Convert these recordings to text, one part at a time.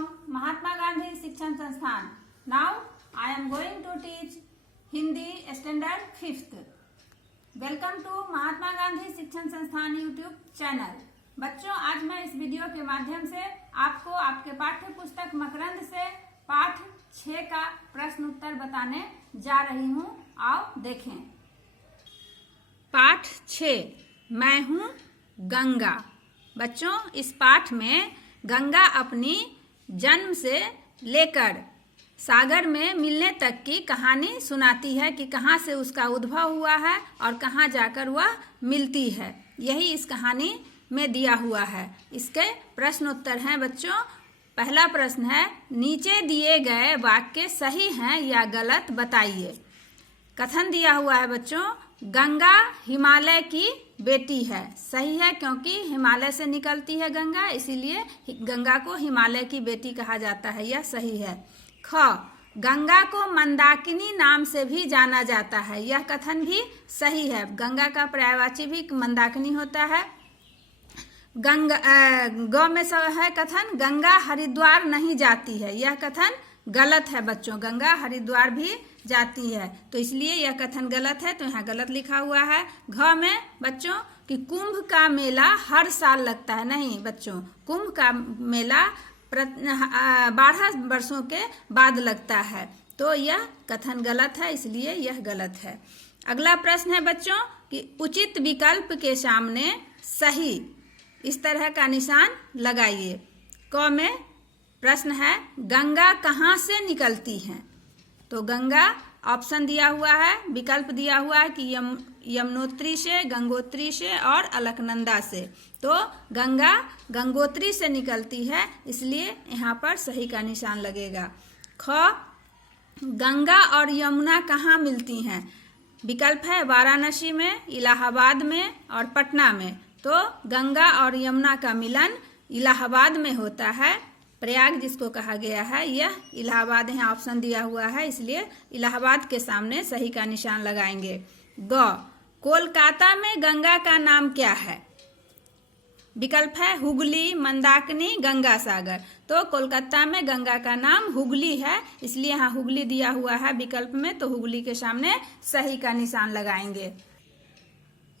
from Mahatma Gandhi Shikshan Sansthan. Now I am going to teach Hindi standard 5th. Welcome to Mahatma Gandhi Shikshan Sansthan YouTube channel. बच्चों, आज मैं इस video के माध्यम से आपको आपके पाठ्य पुस्तक मकरंद से पाठ 6 का प्रश्न उत्तर बताने जा रही हूँ। आओ देखें। पाठ 6, मैं हूँ गंगा। बच्चों, इस पाठ में गंगा अपनी जन्म से लेकर सागर में मिलने तक की कहानी सुनाती है कि कहाँ से उसका उद्भव हुआ है और कहाँ जाकर वह मिलती है। यही इस कहानी में दिया हुआ है। इसके प्रश्न उत्तर हैं बच्चों। पहला प्रश्न है, नीचे दिए गए वाक्य सही हैं या गलत बताइए। कथन दिया हुआ है बच्चों, गंगा हिमालय की बेटी है। सही है, क्योंकि हिमालय से निकलती है गंगा, इसीलिए गंगा को हिमालय की बेटी कहा जाता है। यह सही है। ख, गंगा को मंदाकिनी नाम से भी जाना जाता है। यह कथन भी सही है। गंगा का पर्यायवाची भी मंदाकिनी होता है। ग में सब है कथन, गंगा हरिद्वार नहीं जाती है। यह कथन गलत है बच्चों। गंगा हरिद्वार भी जाती है, तो इसलिए यह कथन गलत है, तो यहाँ गलत लिखा हुआ है। घ में बच्चों कि कुंभ का मेला हर साल लगता है। नहीं बच्चों, कुंभ का मेला 12 वर्षों के बाद लगता है, तो यह कथन गलत है, इसलिए यह गलत है। अगला प्रश्न है बच्चों कि उचित विकल्प के सामने सही इस तरह का निशान लगाइए। क में प्रश्न है, गंगा कहाँ से निकलती है। तो गंगा ऑप्शन दिया हुआ है, विकल्प दिया हुआ है कि यमुनोत्री से, गंगोत्री से और अलकनंदा से। तो गंगा गंगोत्री से निकलती है, इसलिए यहाँ पर सही का निशान लगेगा। ख, गंगा और यमुना कहाँ मिलती हैं। विकल्प है वाराणसी में, इलाहाबाद में और पटना में। तो गंगा और यमुना का मिलन इलाहाबाद में होता है। प्रयाग जिसको कहा गया है, यह इलाहाबाद यहाँ ऑप्शन दिया हुआ है, इसलिए इलाहाबाद के सामने सही का निशान लगाएंगे। ग, कोलकाता में गंगा का नाम क्या है। विकल्प है हुगली, मंदाकिनी, गंगा सागर। तो कोलकाता में गंगा का नाम हुगली है, इसलिए यहाँ हुगली दिया हुआ है विकल्प में, तो हुगली के सामने सही का निशान लगाएंगे।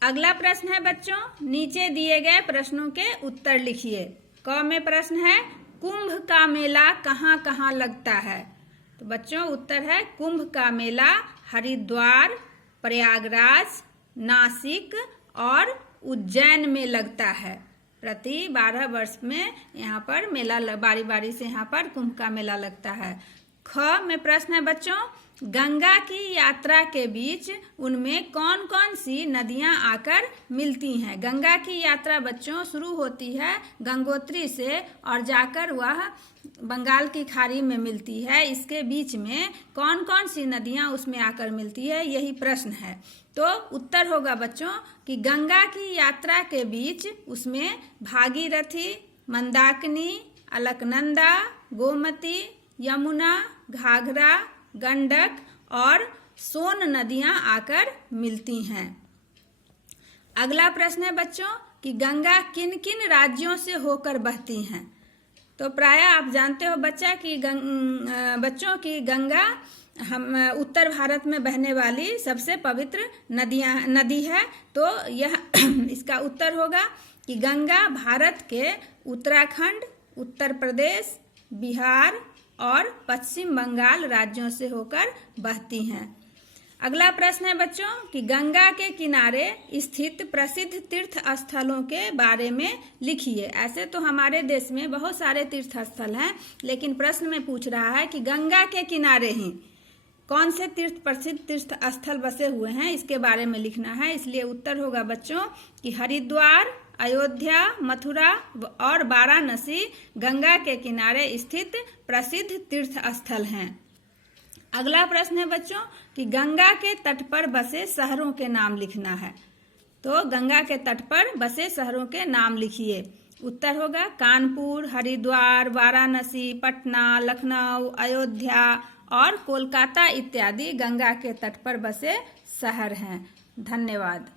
अगला प्रश्न है बच्चों, नीचे दिए गए प्रश्नों के उत्तर लिखिए। क में प्रश्न है, कुंभ का मेला कहाँ कहाँ लगता है। तो बच्चों उत्तर है, कुंभ का मेला हरिद्वार, प्रयागराज, नासिक और उज्जैन में लगता है। प्रति 12 वर्ष में यहाँ पर मेला बारी बारी से यहाँ पर कुंभ का मेला लगता है। ख में प्रश्न है बच्चों, गंगा की यात्रा के बीच उनमें कौन कौन सी नदियां आकर मिलती हैं। गंगा की यात्रा बच्चों शुरू होती है गंगोत्री से और जाकर वह बंगाल की खाड़ी में मिलती है। इसके बीच में कौन कौन सी नदियां उसमें आकर मिलती है, यही प्रश्न है। तो उत्तर होगा बच्चों कि गंगा की यात्रा के बीच उसमें भागीरथी, मंदाकिनी, अलकनंदा, गोमती, यमुना, घाघरा, गंडक और सोन नदियां आकर मिलती हैं। अगला प्रश्न है बच्चों कि गंगा किन किन राज्यों से होकर बहती हैं। तो प्राय आप जानते हो बच्चों की गंगा हम उत्तर भारत में बहने वाली सबसे पवित्र नदी है। तो यह इसका उत्तर होगा कि गंगा भारत के उत्तराखंड, उत्तर प्रदेश, बिहार और पश्चिम बंगाल राज्यों से होकर बहती हैं। अगला प्रश्न है बच्चों कि गंगा के किनारे स्थित प्रसिद्ध तीर्थ स्थलों के बारे में लिखिए। ऐसे तो हमारे देश में बहुत सारे तीर्थ स्थल हैं, लेकिन प्रश्न में पूछ रहा है कि गंगा के किनारे ही कौन से प्रसिद्ध तीर्थ स्थल बसे हुए हैं, इसके बारे में लिखना है। इसलिए उत्तर होगा बच्चों कि हरिद्वार, अयोध्या, मथुरा और वाराणसी गंगा के किनारे स्थित प्रसिद्ध तीर्थ स्थल हैं। अगला प्रश्न है बच्चों कि गंगा के तट पर बसे शहरों के नाम लिखना है। तो गंगा के तट पर बसे शहरों के नाम लिखिए। उत्तर होगा कानपुर, हरिद्वार, वाराणसी, पटना, लखनऊ, अयोध्या और कोलकाता इत्यादि गंगा के तट पर बसे शहर हैं। धन्यवाद।